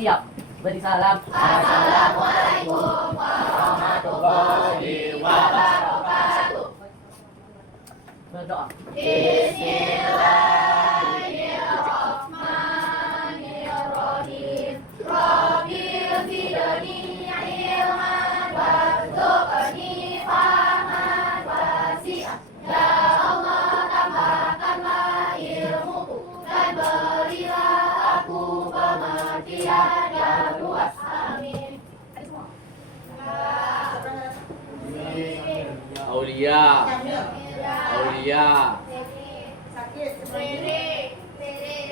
Siap. Beri salam. Assalamualaikum warahmatullahi wabarakatuh. Berdoa. Bismillahirrahmanirrahim. Rabbil zidni ilman warzuqni fahman wasi'an. Ya Allah, tambahkanlah ilmuku dan berilah aku pengertian yang luas. Amin. Aulia, Aulia,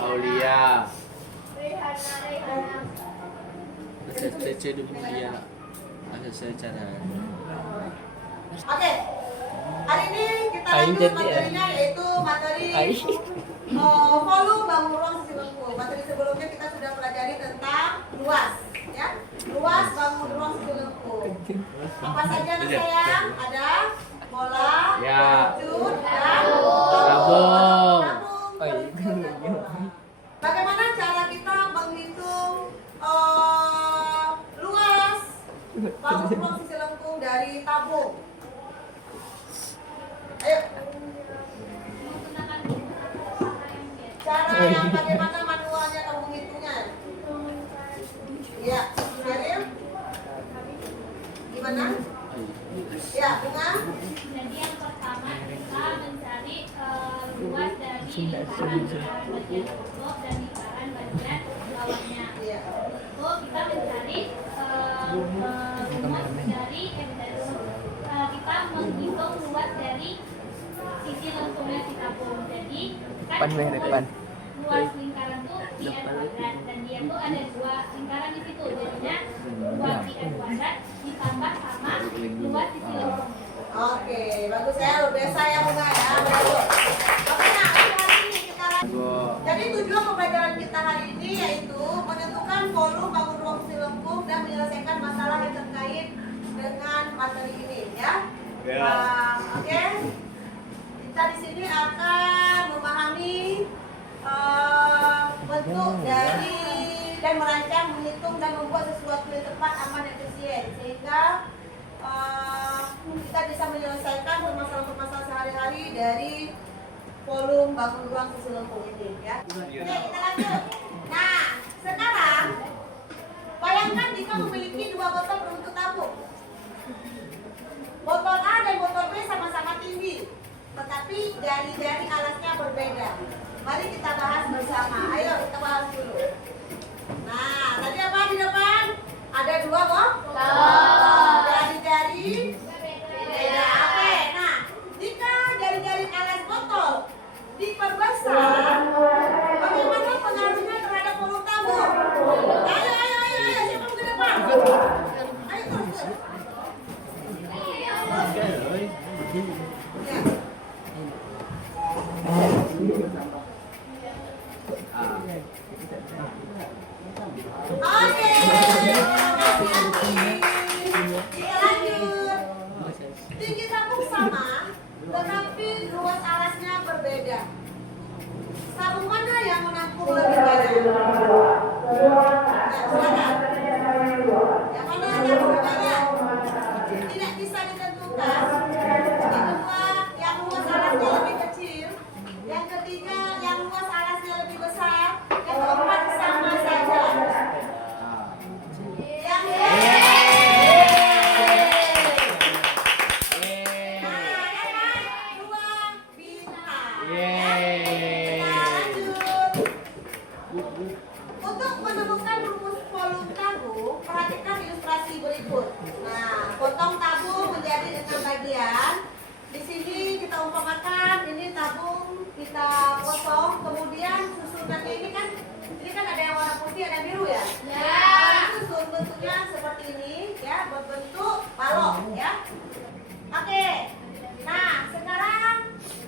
Aulia. Saya dulu dia. Saya cara. Oke, hari ini kita lanjut materinya yaitu materi volume bangun ruang sisi lengkung. Materi sebelumnya kita sudah pelajari tentang luas, ya, luas bangun ruang sisi lengkung. Apa saja anak sayang? Ada bola, Ya. jut, dan Tabung. Bagaimana cara kita menghitung luas bangun ruang sisi lengkung dari tabung? Ayo. Cara yang bagaimana manualnya kamu menghitungnya? Ya, Sheryl? Gimana? Ya, Bunga? Jadi yang pertama kita mencari luas dari lingkaran bagian tutup dan lingkaran bagian bawahnya. Iya. Itu kita mencari rumus dari kita menghitung luas dari sisi lengkungnya si tabung. Jadi kan luas lingkaran tuh pi r kuadrat dan dia tuh ada dua lingkaran di situ. Jadinya 2 pi r kuadrat ditambah sama luas sisi lengkungnya. Oke, bagus ya, luar biasa ya Bunga ya. Bagus. Oke, nah hari ini kita jadi tujuan pembelajaran kita hari ini yaitu menentukan volume bangun ruang sisi lengkung dan menyelesaikan masalah yang terkait dengan materi ini ya. Oke. Kita di sini akan memahami bentuk dari dan merancang, menghitung dan membuat sesuatu yang tepat, aman dan efisien sehingga kita bisa menyelesaikan permasalahan-permasalahan sehari-hari dari volume bangun ruang sisi lengkung ini ya. Oke, kita lanjut. Nah, sekarang bayangkan jika memiliki dua botol berbentuk tabung. Botol A dan botol B sama-sama tinggi, tetapi jari-jari alasnya berbeda. Mari kita bahas bersama. Ayo kita bahas dulu. Nah, tadi apa di depan? Ada dua botol. Jari-jari beda. Oke, nah jika jari-jari alas botol diperbesar, bagaimana pengaruhnya terhadap volume tabung? Ayo, siapa mau ke depan? Ayo terus. Ya. Oke. Kita lanjut. Tinggi tabung sama, tetapi luas alasnya berbeda. Tabung mana yang menampung lebih banyak? Ya, silakan. Yang mana yang lebih banyak? Tidak bisa ditentukan. Yang kedua, yang luas alasnya lebih kecil. Yang ketiga, yang luas alasnya lebih besar. Yang keempat, sama saja. Yang untuk menemukan rumus volume tabung, perhatikan ilustrasi berikut. Nah, potong tabung menjadi 6 bagian. Di sini kita umpamakan ini tabung kita potong, kemudian susunannya ini kan ada yang warna putih, ada biru ya. Susun bentuknya seperti ini ya, berbentuk balok ya. Oke. Nah, sekarang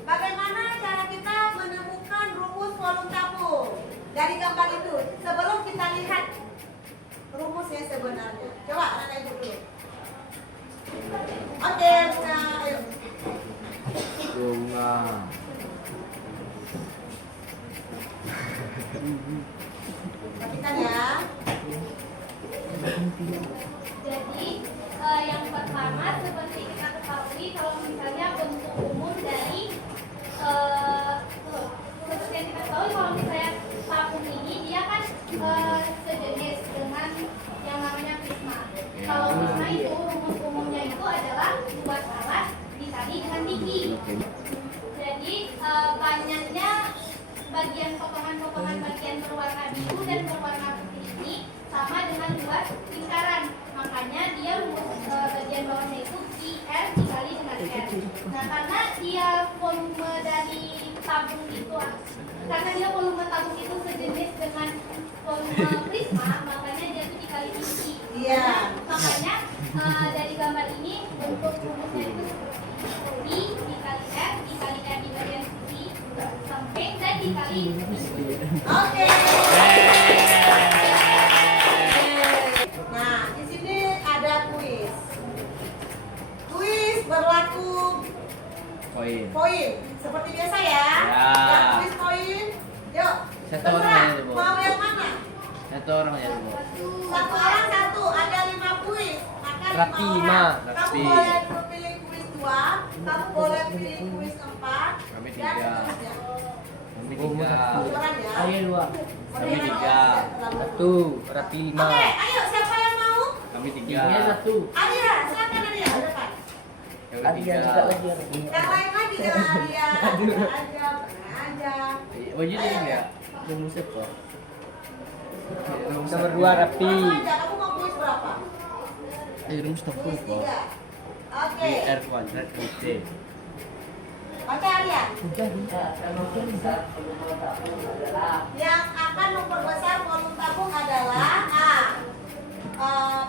bagaimana cara kita menemukan rumus volume tabung? Dari gambar itu, sebelum kita lihat rumusnya sebenarnya. Coba anak ibu dulu. Oke, Bunga, ayo. Bunga. Perhatikan ya. Jadi yang pertama seperti kita ketahui kalau misalnya bentuk umum dari seperti yang kita ketahui kalau misalnya tabung ini dia kan sejenis dengan yang namanya prisma. Kalau prisma itu rumus umumnya itu adalah luas alas dikali dengan tinggi. Jadi banyaknya bagian potongan-potongan bagian berwarna biru dan berwarna putih ini sama dengan luas lingkaran. Makanya dia rumus bagian bawahnya itu IR dikali dengan R. Nah, karena dia volume dari tabung itu sejenis dengan volume prisma, makanya dia itu dikali tinggi. Iya. Makanya dari gambar ini bentuk rumusnya itu I dikali R dikali R di bagian sisi samping dan dikali tinggi. Oke. Nah, di sini ada kuis. Kuis berlaku poin. Seperti biasa ya. Yang kuis poin. Yuk. Satu terserah. orang aja, Bu. Mau yang mana? Satu orang ya, Bu. Satu orang satu. Ada 5 kuis. Maka Rapi, 5 Ma. orang. Kamu Rapi. boleh pilih kuis 2. Kamu boleh pilih kuis 4. Kami Dan 3. seterusnya. Kami Oh, 3. Beneran ya? Ayo 2. Kami 3. 1, Rapi 5. Oke, ayo siapa yang mau? Kami 3. Tingginya 1. Adia, silakan Adia, depan. Kami Adia juga 3. lagi. Yang lain lagi dengan Adia. Aja, aja. Wajib ini ya. Rumusnya kok. Rumus Nomor 2 Rapi. Aja, kamu mau kuis berapa? Rumus tak Kuis kok. 3. Oke. R kuadrat putih. Oke Adia. Yang akan memperbesar volume tabung adalah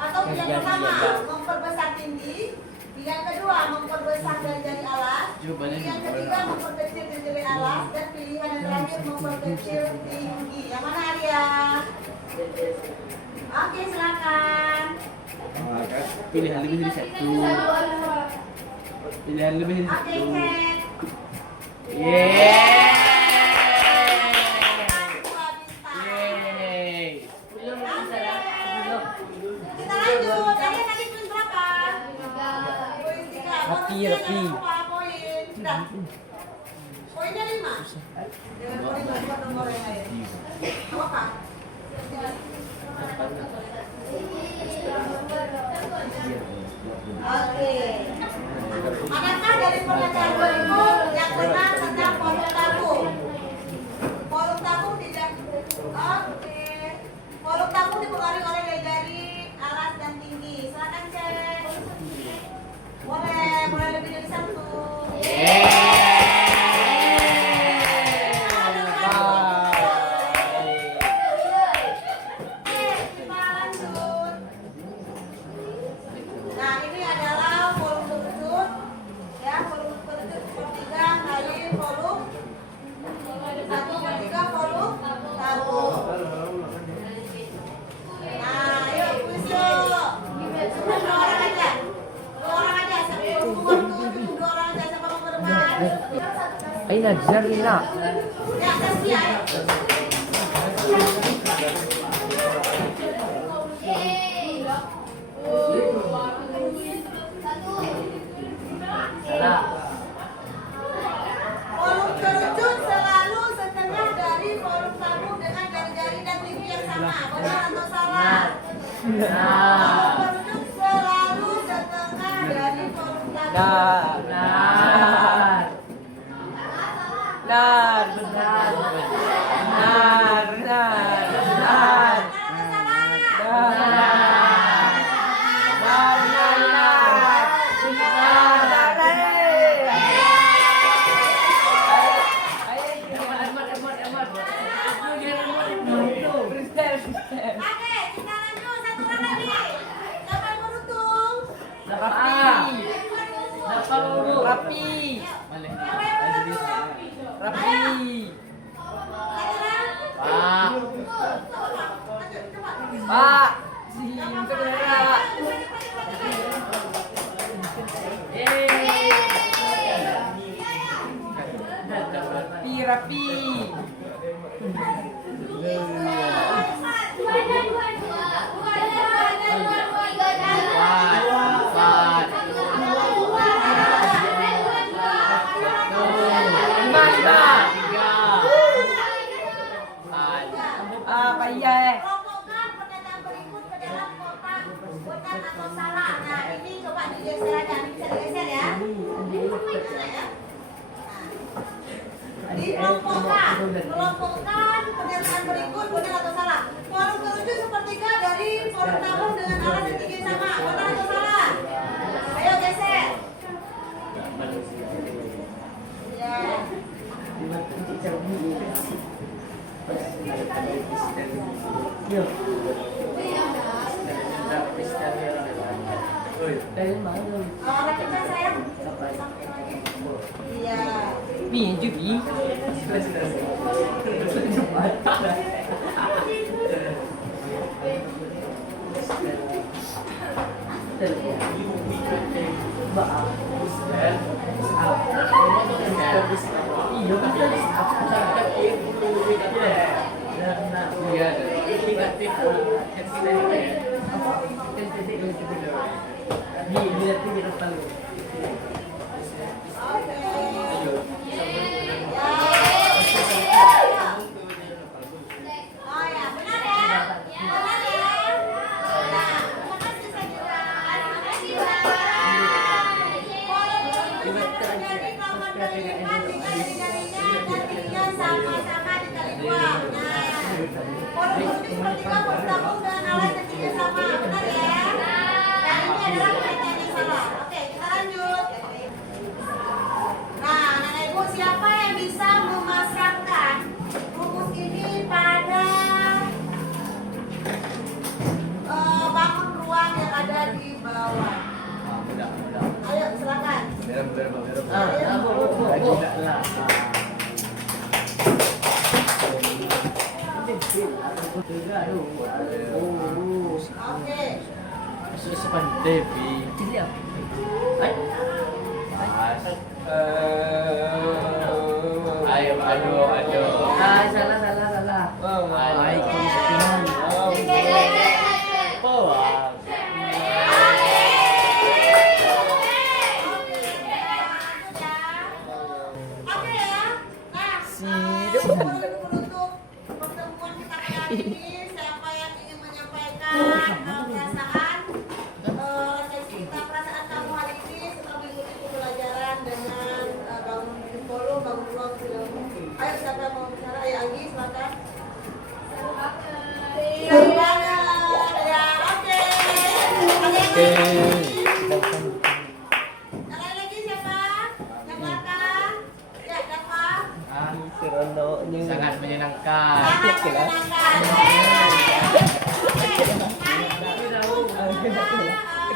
atau yang pertama memperbesar tinggi, yang kedua memperbesar jari alas, yang ketiga memperkecil jari alas, dan pilihan yang terakhir memperkecil tinggi. Yang mana Adia? Oke, silakan. Pilihan lebih dari 1. Pilihan lebih dari Oke, 1. cek. Yeay. Kita lanjut. Adia tadi kuis berapa? Kuis 3. Rapi. Berapa poin? Sudah. Poinnya 5. Jangan poin buat nomor yang lain. Apa? Oke. Manakah dari pernyataan berikut yang benar tentang volume tabung? Volume tabung tidak. Oke. Volume tabung dipengaruhi oleh daya jari, alas dan tinggi. Silakan cek. Boleh lebih dari 1. Kita lanjut. Nah, ini adalah volume berikut. Ya, volume berikut sepertiga kali volume 1/3 volume tabung. Nah, yuk kuis yuk. Cuma 2 orang aja. 2 orang aja. Siapa mau waktu 2 orang aja. Siapa mau berdebat? Ay, nagjar nila. Ya, kasih ayo. Volume kerucut selalu setengah dari volume tabung dengan jari-jari dan tinggi yang sama. Benar atau salah? Volume kerucut selalu setengah dari volume tabung. Benar. Benar. Benar. Benar. Benar. Benar atau salah? Oke, kita lanjut. Satu orang lagi. Siapa yang beruntung? Rapi. Siapa yang beruntung? Rapi. Satu orang. Pak. Lanjut, cepat. Pak. Sim kamera. Rapi. Kelompokkan pernyataan berikut benar atau salah. Forum kerucut sepertiga dari forum tabung dengan alas yang tinggi sama. Benar atau salah? Ayo geser. Ya. Dari mana? Kita sayang. Samping lagi. Iya. Pinju bi. Oh ya, benar ya? Benar ya? Nah, terima kasih Sajida. Terima kasih, Forum kerucut terjadi kalau dilihat dikali-kalinya dan tingginya sama-sama dikali 2. Nah, forum kerucut sepertiga forum tabung dengan alas yang tingginya sama. Benar ya? Nah, ini adalah pertanyaan yang salah. Oke, kita lanjut. Nah, anak ibu, siapa yang bisa memasangkan rumus ini pada bangun ruang yang ada di bawah? Ayo, silakan. Oke. Sepandai bi. Ayo, aduh. Salah. Waalaikumsalam. Bawang. Oke ya. Nah, untuk pertemuan kita kali ini, siapa yang ingin menyampaikan perasaan sesi kita perasaan kamu hari ini setelah mengikuti pembelajaran dengan bangun forum, bangun ruang film. Ayo siapa yang mau bicara? Ayo Anggi, silakan. Seru banget. Ya, oke. Ada yang lain? Yang lain lagi siapa? Yang belakang? Ya, siapa? Sangat menyenangkan. Sangat menyenangkan.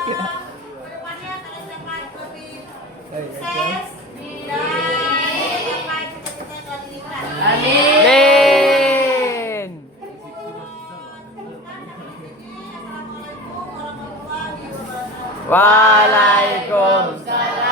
Kedepannya kalian dapat lebih sukses dan dapat cita-cita yang telah diinginkan. Amin. Assalamualaikum warahmatullahi wabarakatuh. Waalaikumsalam.